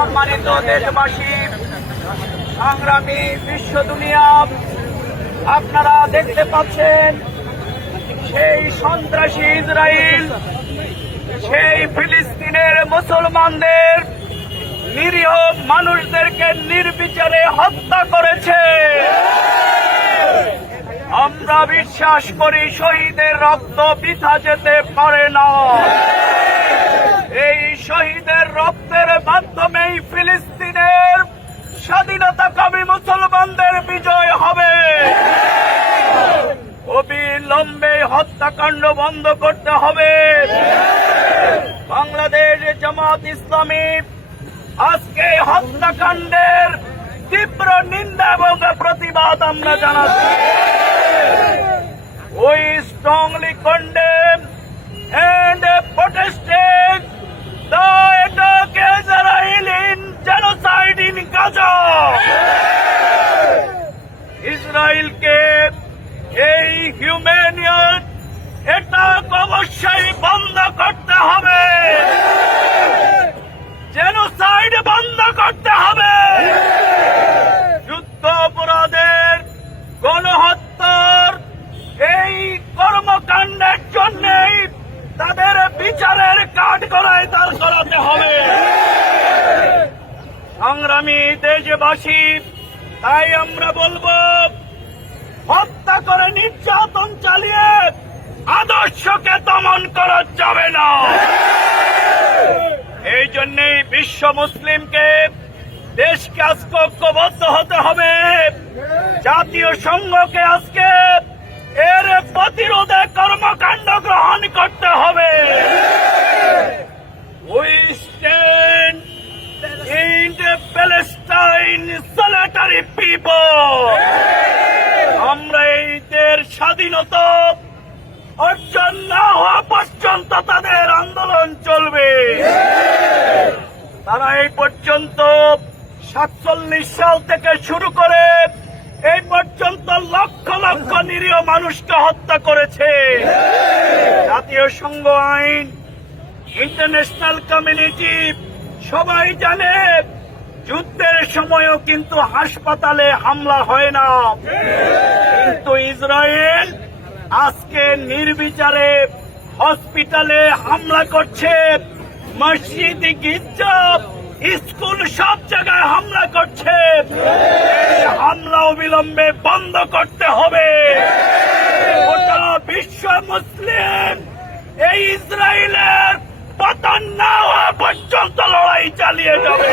সম্মানিত দেশবাসী, সংগ্রামী বিশ্ব দুনিয়া, আপনারা দেখতে পাচ্ছেন সেই সন্ত্রাসী ইসরায়েল সেই ফিলিস্তিনের মুসলমানদের নিরীহ মানুষদেরকে নির্বিচারে হত্যা করেছে। আমরা বিশ্বাস করি শহীদের রক্ত বৃথা যেতে পারে না। এই শহীদের রক্তের মাধ্যমেই ফিলিস্তিনের স্বাধীনতাকামী মুসলমানদের বিজয় হবে। অবিলম্বে হত্যাকাণ্ড বন্ধ করতে হবে। বাংলাদেশ জামাত ইসলামী আজকে হত্যাকাণ্ডের তীব্র নিন্দা এবং প্রতিবাদ আমরা জানাচ্ছি। ওই strongly condemn হিউম্যানিয়ন, এটা অবশ্যই বন্ধ করতে হবে। জেনোসাইড বন্ধ করতে হবে। যুদ্ধ অপরাধের গণহত্যার এই কর্মকাণ্ডের জন্যই তাদের বিচারের কাঠ গড়ায় দাঁড় করাতে হবে। সংগ্রামী দেশবাসী, তাই আমরা বলব হত্যা করে নির্যাতন চালিয়ে আদর্শকে দমন করা যাবে না। এই জন্যই বিশ্ব মুসলিমকে দেশকে আজকে ঐক্যবদ্ধ হতে হবে। জাতীয় সংঘকে আজকে এর প্রতিরোধে কর্মকাণ্ড গ্রহণ করতে হবে। In the Palestine solitary people. স্বাধীনতা অর্জন না হওয়া পর্যন্ত তাদের আন্দোলন চলবে। তারা এই পর্যন্ত সাতচল্লিশ সাল থেকে শুরু করে এই পর্যন্ত লক্ষ লক্ষ নিরীহ মানুষকে হত্যা করেছে। জাতীয় সংঘ আইন, ইন্টারন্যাশনাল কমিউনিটি, সবাই জানে, যুদ্ধের সময়ও কিন্তু হাসপাতালে হামলা হয় না। কিন্তু ইসরায়েল, আজকে নির্বিচারে হসপিটালে হামলা করছে। মসজিদ গির্জা, স্কুল সব জায়গায় হামলা করছে। হামলা অবিলম্বে বন্ধ করতে হবে। গোটা বিশ্ব মুসলিম এই ইসরায়েলের পতন না হওয়া পর্যন্ত লড়াই চালিয়ে যাবে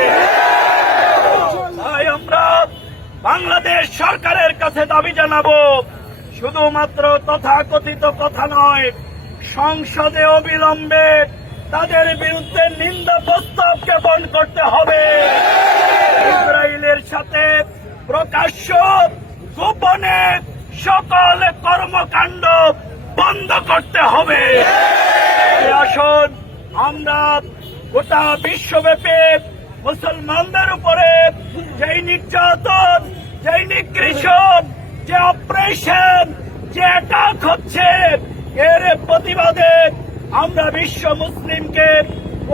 তাই আমরা বাংলাদেশ সরকারের কাছে দাবি জানাব, শুধুমাত্র তথাকথিত কথা নয়, সংসদে অবিলম্বে তাদের বিরুদ্ধে নিন্দা প্রস্তাব জ্ঞাপন করতে হবে। ইসরায়েলের সাথে প্রকাশ্য গোপনে সকল কর্মকাণ্ড বন্ধ করতে হবে। আসুন আমরা গোটা বিশ্বব্যাপী মুসলমানদের উপরে যেই নির্যাতন যেই নিগৃষণ যে অপারেশন যে অ্যাটাক হচ্ছে, এর প্রতিবাদে আমরা বিশ্ব মুসলিমকে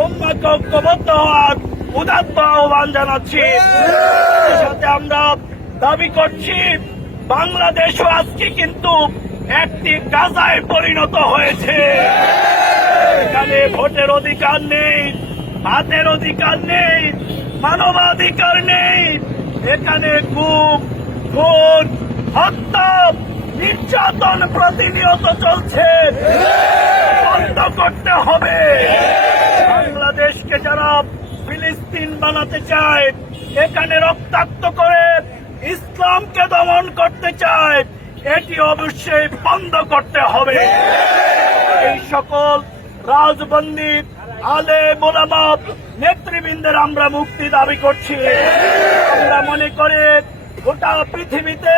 উম্মাকে ঐক্যবদ্ধ হওয়ার উদাত্ত আহ্বান জানাচ্ছি। সাথে আমরা দাবি করছি বাংলাদেশও আজকে কিন্তু একটি গাজায় পরিণত হয়েছে। এখানে ভোটের অধিকার নেই ভাতের অধিকার নেই, মানবাধিকার নেই। এখানে খুব খুন হত্যা, নির্যাতন প্রতিনিয়ত চলছে। বন্ধ করতে হবে। বাংলাদেশকে যারা ফিলিস্তিন বানাতে চায়, এখানে রক্তাক্ত করে ইসলামকে দমন করতে চায়, এটি অবশ্যই বন্ধ করতে হবে। এই সকল রাজবন্দী, আলে মোলামা নেতৃবৃন্দের আমরা মুক্তি দাবি করছি। আমরা মনে করে গোটা পৃথিবীতে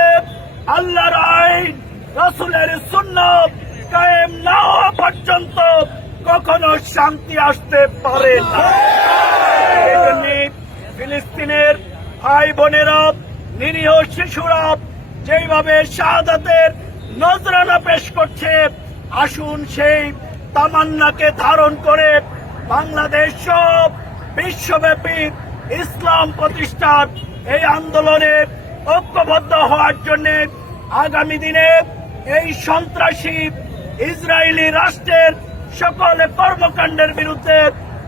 আল্লাহর আইন, রসুলের সুন্নত কায়েম না হওয়া পর্যন্ত কখনো শান্তি আসতে পারে না। ফিলিস্তিনের ভাই বোনেরা নিরীহ শিশুরা যেইভাবে শাহাদাতের নজরানা পেশ করছে, আসুন সেই তামান্নাকে ধারণ করে বাংলাদেশ সব বিশ্বব্যাপী ইসলাম প্রতিষ্ঠার এই আন্দোলনে ঐক্যবদ্ধ হওয়ার জন্য আগামী দিনে এই সন্ত্রাসী ইসরায়েলি রাষ্ট্রের সকল কর্মকাণ্ডের বিরুদ্ধে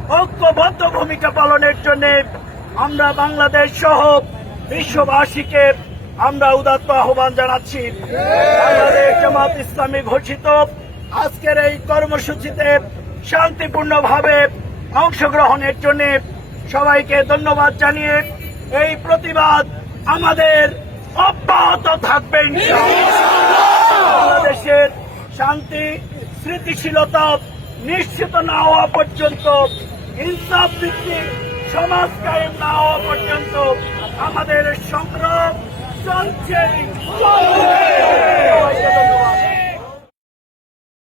ঐক্যবদ্ধ ভূমিকা পালনের জন্য আমরা বাংলাদেশ সহ বিশ্ববাসীকে আমরা উদাত্ত আহ্বান জানাচ্ছি। বাংলাদেশ জামাত ইসলামী ঘোষিত আজকের এই কর্মসূচিতে শান্তিপূর্ণভাবে অংশগ্রহণের জন্য সবাইকে ধন্যবাদ জানিয়ে এই প্রতিবাদ আমাদের অব্যাহত থাকবে। বাংলাদেশের শান্তি, স্মৃতিশীলতা নিশ্চিত না হওয়া পর্যন্ত, ইনসাফ ভিত্তিক সমাজ কায়েম না হওয়া পর্যন্ত আমাদের সংগ্রাম চলছে।